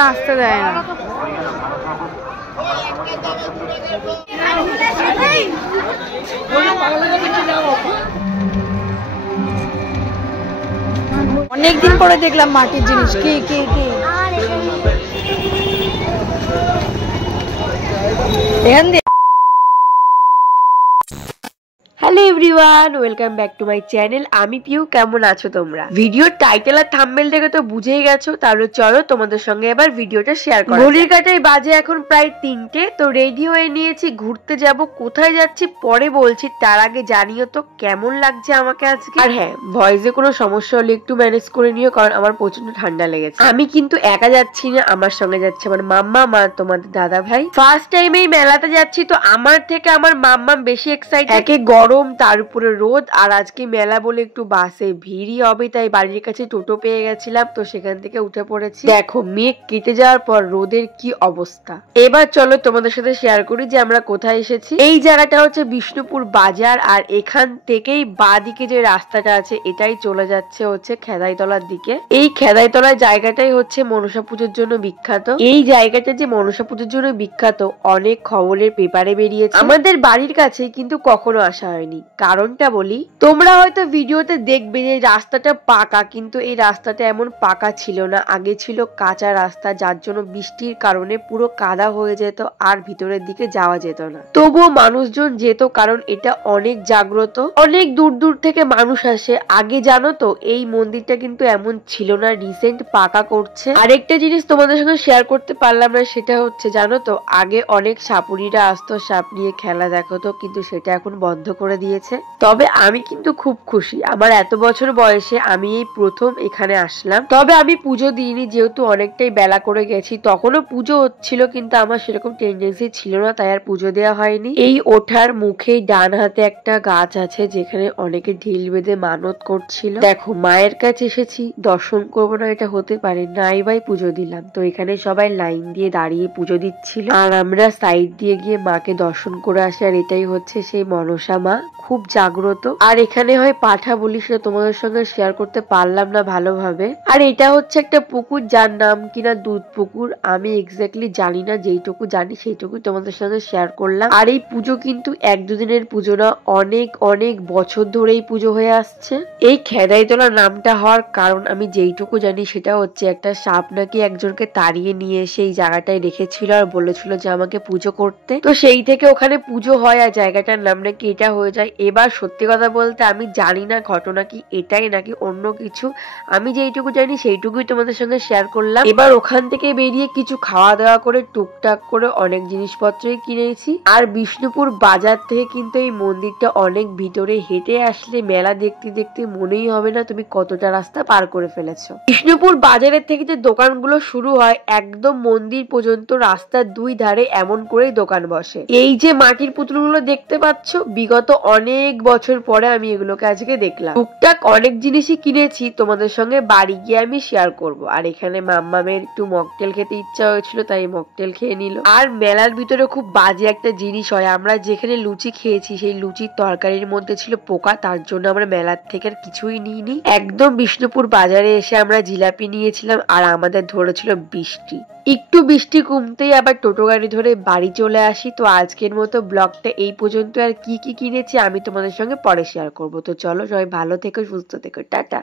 রাস্তা দেয় না। অনেকদিন পরে দেখলাম মাটির জিনিস। কি কি কি এখান দিয়ে। Hello everyone, welcome back to my channel. আমি পিউ। কেমন আছো তোমরা? ভিডিওর টাইটেল আর থাম্বনেল দেখে তো বুঝেই গেছো। তাহলে চলো তোমাদের সঙ্গে এবার ভিডিওটা শেয়ার করি। ঘড়ির কাঁটায় বাজে এখন প্রায় 3টে। তো রেডি হয়ে নিয়েছি, ঘুরতে যাব। কোথায় যাচ্ছি পরে বলছি, তার আগে জানিও তো কেমন লাগছে আমাকে আজকে। আর হ্যাঁ, ভয়েসে কোনো সমস্যা হলে একটু ম্যানেজ করে নিও, কারণ আমার প্রচন্ড ঠান্ডা লেগেছে। আমি কিন্তু একা যাচ্ছি না, আমার সঙ্গে যাচ্ছে আমার মাম্মা, মা তোমাদের দাদা ভাই। ফার্স্ট টাইম এই মেলাতে যাচ্ছি, তো আমার থেকে আমার মাম্মা বেশি এক্সাইটেড। একে গরম, তার উপরে রোদ, আর আজকে মেলা বলে একটু বাসে ভিড়ই হবে, তাই বাড়ির কাছে টোটো পেয়ে গেছিলাম, তো সেখান থেকে উঠে পড়েছি। দেখো মেঘ কেটে যাওয়ার পর রোদের কি অবস্থা। এবার চলো তোমাদের সাথে শেয়ার করি যে আমরা কোথায় এসেছি। এই জায়গাটা হচ্ছে বিষ্ণুপুর বাজার, আর এখান থেকেই বাঁ দিকে যে রাস্তাটা আছে এটাই চলে যাচ্ছে হচ্ছে খেদাইতলার দিকে। এই খেদাইতলার জায়গাটাই হচ্ছে মনসা পুজোর জন্য বিখ্যাত। এই জায়গাটা যে মনসা পুজোর জন্য বিখ্যাত অনেক খবরের পেপারে বেরিয়েছে। আমাদের বাড়ির কাছে কিন্তু কখনো আসা হয়নি। কারণটা বলি, তোমরা হয়তো ভিডিওতে দেখবে যে রাস্তাটা পাকা, কিন্তু এই রাস্তাটা এমন পাকা ছিল না। আগে ছিল কাঁচা রাস্তা, যার জন্য বৃষ্টির কারণে পুরো কাদা হয়ে যেত আর ভিতরের দিকে যাওয়া যেত না। তবুও মানুষজন যেত, কারণ এটা অনেক জাগ্রত। অনেক দূর দূর থেকে মানুষ আসে। আগে জানো তো এই মন্দিরটা কিন্তু এমন ছিল না, রিসেন্ট পাকা করছে। আরেকটা জিনিস তোমাদের সঙ্গে শেয়ার করতে পারলাম না, সেটা হচ্ছে জানো তো আগে অনেক সাপুরিরা আসতো, সাপ নিয়ে খেলা দেখাতো, কিন্তু সেটা এখন বন্ধ করে দিয়েছে। তবে আমি কিন্তু খুব খুশি, আমার এত বছর বয়সে আমি এই প্রথম এখানে আসলাম। তবে আমি পুজো দিইনি, যেহেতু অনেকটাই বেলা করে গেছি। তখনও পুজো হচ্ছিল, কিন্তু আমার সেরকম টেন্ডেন্সি ছিল না, তাই আর পুজো দেওয়া হয়নি। এই ওঠার মুখেই ডান হাতে একটা গাছ আছে, যেখানে অনেকে ঢিল বেঁধে মানত করছিল। দেখো মায়ের কাছে এসেছি, দর্শন করবো না এটা হতে পারে, নাই ভাই পুজো দিলাম। তো এখানে সবাই লাইন দিয়ে দাঁড়িয়ে পুজো দিচ্ছিল, আর আমরা সাইড দিয়ে গিয়ে মাকে দর্শন করে আসি। আর এটাই হচ্ছে সেই মনসা মা, খুব জাগ্রত। আর এখানে হয় পাঠা বলি, সেটা তোমাদের সঙ্গে শেয়ার করতে পারলাম না ভালোভাবে। আর এটা হচ্ছে একটা পুকুর, যার নাম কিনা দুধ পুকুর। আমি এক্স্যাক্টলি জানি না, যেইটুকু জানি সেইটুকু তোমাদের সঙ্গে শেয়ার করলাম। আর এই পুজো কিন্তু 1-2 দিনের পুজো না, অনেক অনেক বছর ধরেই পুজো হয়ে আসছে। এই খেদাইতলা নামটা হওয়ার কারণ আমি যেইটুকু জানি সেটা হচ্ছে একটা সাপ নাকি একজনকে তাড়িয়ে নিয়ে এসে এই জায়গাটায় রেখেছিল, আর বলেছিল যে আমাকে পুজো করতে। তো সেই থেকে ওখানে পুজো হয়, আর জায়গাটার নাম নাকি এটা হয়ে যায়। এবার সত্যি কথা বলতে আমি জানি না ঘটনা কি এটাই নাকি অন্য কিছু। আমি যেইটুকু জানি সেইটুকুই তোমাদের সঙ্গে শেয়ার করলাম। এবার ওখান থেকে বেরিয়ে কিছু খাওয়া দাওয়া করে টুকটাক করে অনেক জিনিসপত্রই কিনেছি। আর বিষ্ণুপুর বাজার থেকে কিন্তু এই মন্দিরটা অনেক ভিতরে, হেঁটে আসলে মেলা দেখতে দেখতে মনেই হবে না তুমি কতটা রাস্তা পার করে ফেলেছো। বিষ্ণুপুর বাজারের থেকে যে দোকানগুলো শুরু হয় একদম মন্দির পর্যন্ত, রাস্তার 2 ধারে এমন করেই দোকান বসে। এই যে মাটির পুতুলগুলো দেখতে পাচ্ছ, বিগত অনেক বছর পরে আমি এগুলোকে আজকে দেখলাম। টুকটাক অনেক জিনিসই কিনেছি, তোমাদের সঙ্গে বাড়ি গিয়ে আমি শেয়ার করব। আর এখানে মাম্মামের একটু মকটেল খেতে ইচ্ছা হয়েছিল, তাই মকটেল খেয়ে নিল। আর মেলার ভিতরে খুব বাজে একটা জিনিস হয়, আমরা যেখানে লুচি খেয়েছি সেই লুচির তরকারির মধ্যে ছিল পোকা, তার জন্য আমরা মেলার থেকে আর কিছুই নিইনি। একদম বিষ্ণুপুর বাজারে এসে আমরা জিলাপি নিয়েছিলাম, আর আমাদের ধরেছিল বৃষ্টি। একটু বৃষ্টি কমতেই আবার টোটো গাড়ি ধরে বাড়ি চলে আসি। তো আজকের মতো ব্লগটা এই পর্যন্ত। আর কি কি কিনেছি আমি তোমাদের সঙ্গে পরে শেয়ার করবো। তো চলো, সবাই ভালো থেকো, সুস্থ থেকো, টাটা।